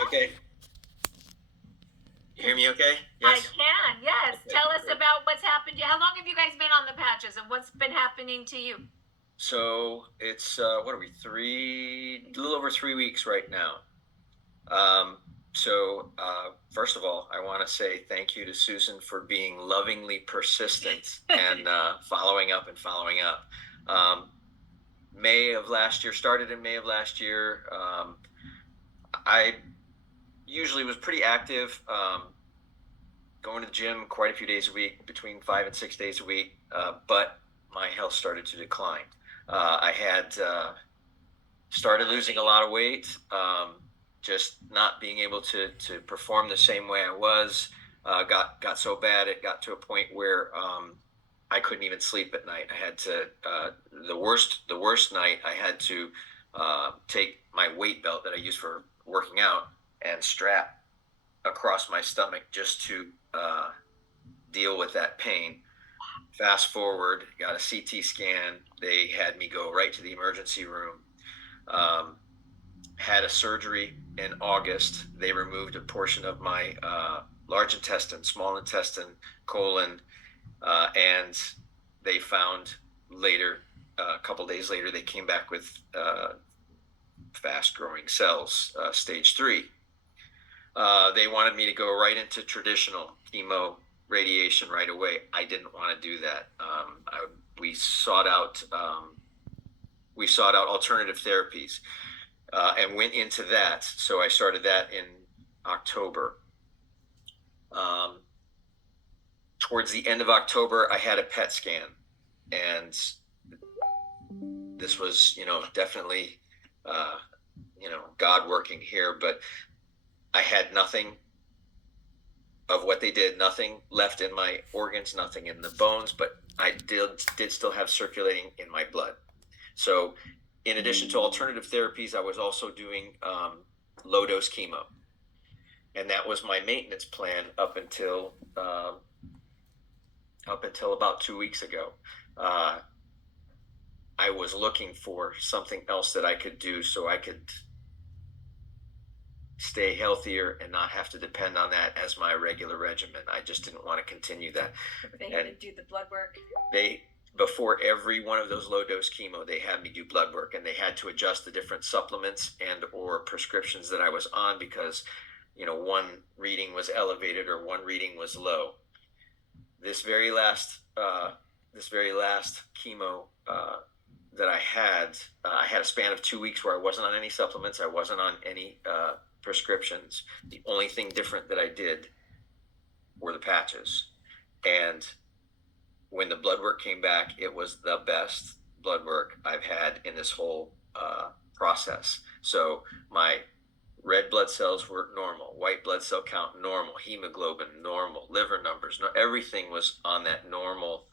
me okay? You hear me okay? I Yes? can, yes. Okay, Tell us great. about what's happened to you. How long have you guys been on the patches and what's been happening to you? So it's what are we? A little over 3 weeks right now. Um, First of all, I want to say thank you to Susan for being lovingly persistent and following up and following up. May of last year, started in May of last year. I usually was pretty active, going to the gym quite a few days a week, between 5 and 6 days a week, but my health started to decline. I had started losing a lot of weight, just not being able to perform the same way I was. Got so bad it got to a point where I couldn't even sleep at night. I had to the worst night I had to take my weight belt that I use for working out and strap across my stomach just to deal with that pain. Fast forward, got a CT scan. They had me go right to the emergency room. Had a surgery in August. They removed a portion of my large intestine, small intestine, colon, and they found later, a couple days later, they came back with fast-growing cells, stage 3. They wanted me to go right into traditional chemo radiation right away. I didn't want to do that. We sought out alternative therapies and went into that. So I started that in October. Towards the end of October, I had a PET scan, and this was, definitely, God working here. But I had nothing of what they did, nothing left in my organs, nothing in the bones, but I did still have circulating in my blood. So in addition to alternative therapies, I was also doing low dose chemo. And that was my maintenance plan up until about 2 weeks ago. I was looking for something else that I could do so I could stay healthier and not have to depend on that as my regular regimen. I just didn't want to continue that. They had to do the blood work. Before every one of those low dose chemo, they had me do blood work, and they had to adjust the different supplements and or prescriptions that I was on because, one reading was elevated or one reading was low. This very last chemo that I had a span of 2 weeks where I wasn't on any supplements. I wasn't on any prescriptions. The only thing different that I did were the patches. And when the blood work came back, it was the best blood work I've had in this whole process. So my red blood cells were normal, white blood cell count normal, hemoglobin normal, liver numbers, everything was on that normal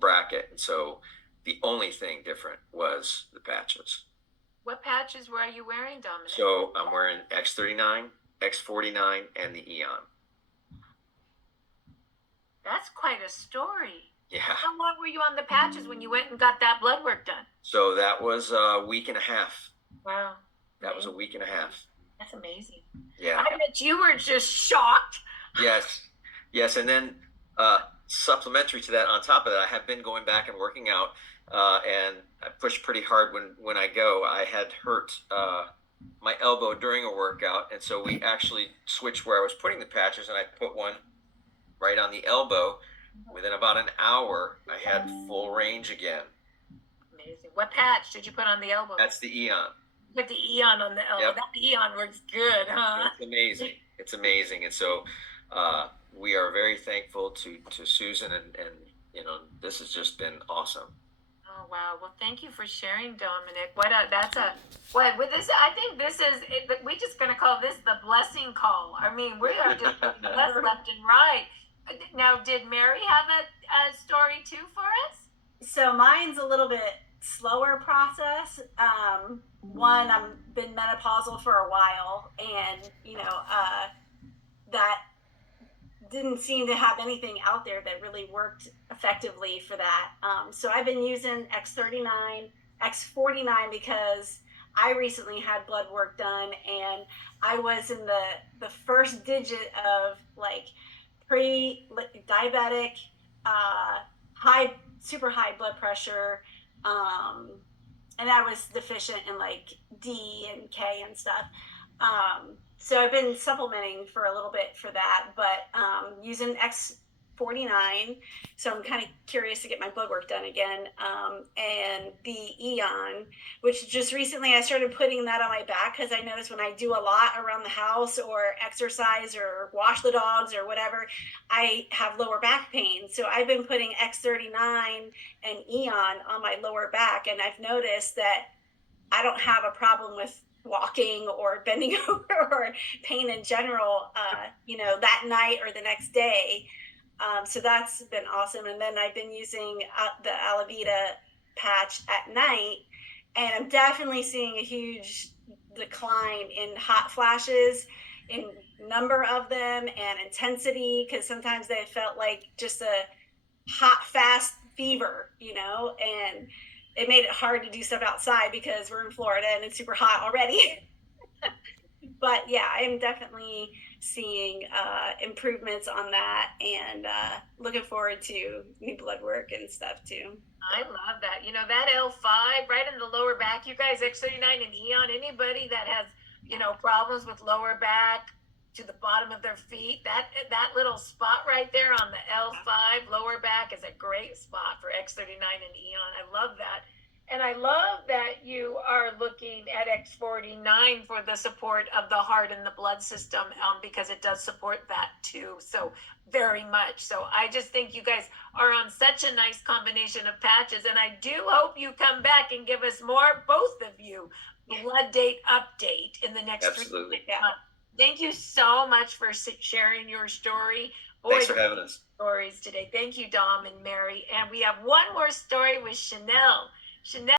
bracket. And so the only thing different was the patches. What patches were you wearing, Dominic? So I'm wearing X39, X49, and the Eon. That's quite a story. Yeah. How long were you on the patches when you went and got that blood work done? So that was a week and a half. Wow. That was a week and a half. That's amazing. Yeah. I bet you were just shocked. Yes. And then supplementary to that, on top of that, I have been going back and working out, and I push pretty hard when I go. I had hurt my elbow during a workout, and so we actually switched where I was putting the patches, and I put one right on the elbow. Within about an hour, I had full range again. Amazing. What patch did you put on the elbow? That's the Eon. Put the Eon on the elbow. Yep. That Eon works good, huh? It's amazing. And so we are very thankful to Susan, and this has just been awesome. Oh wow! Well, thank you for sharing, Dominic. With this, I think this is. We're just gonna call this the blessing call. I mean, we are just blessed left and right. Now, did Mary have a story too for us? So mine's a little bit slower process. One, I've been menopausal for a while, and that didn't seem to have anything out there that really worked effectively for that. So I've been using X39, X49 because I recently had blood work done, and I was in the first digit of like pre-diabetic, high, super high blood pressure, um, and I was deficient in like D and K and stuff. So I've been supplementing for a little bit for that, but using X49. So I'm kind of curious to get my blood work done again. And the Eon, which just recently I started putting that on my back because I noticed when I do a lot around the house or exercise or wash the dogs or whatever, I have lower back pain. So I've been putting X39 and Eon on my lower back, and I've noticed that I don't have a problem with walking or bending over or pain in general, that night or the next day. So that's been awesome. And then I've been using the Alavita patch at night, and I'm definitely seeing a huge decline in hot flashes, in number of them and intensity, because sometimes they felt like just a hot, fast fever, and it made it hard to do stuff outside because we're in Florida and it's super hot already. But yeah, I'm definitely seeing improvements on that, and looking forward to new blood work and stuff too. I love that. That L5 right in the lower back, you guys, X39 and Eon, anybody that has, problems with lower back to the bottom of their feet, that little spot right there on the L5 lower back is a great spot for X39 and Eon. I love that. And I love that you are looking at X49 for the support of the heart and the blood system, because it does support that too. So very much. So I just think you guys are on such a nice combination of patches, and I do hope you come back and give us more, both of you, blood date update in the next Absolutely. 3 months. Thank you so much for sharing your story. Thanks for having us. Stories today. Thank you, Dom and Mary. And we have one more story with Chanel. Chanel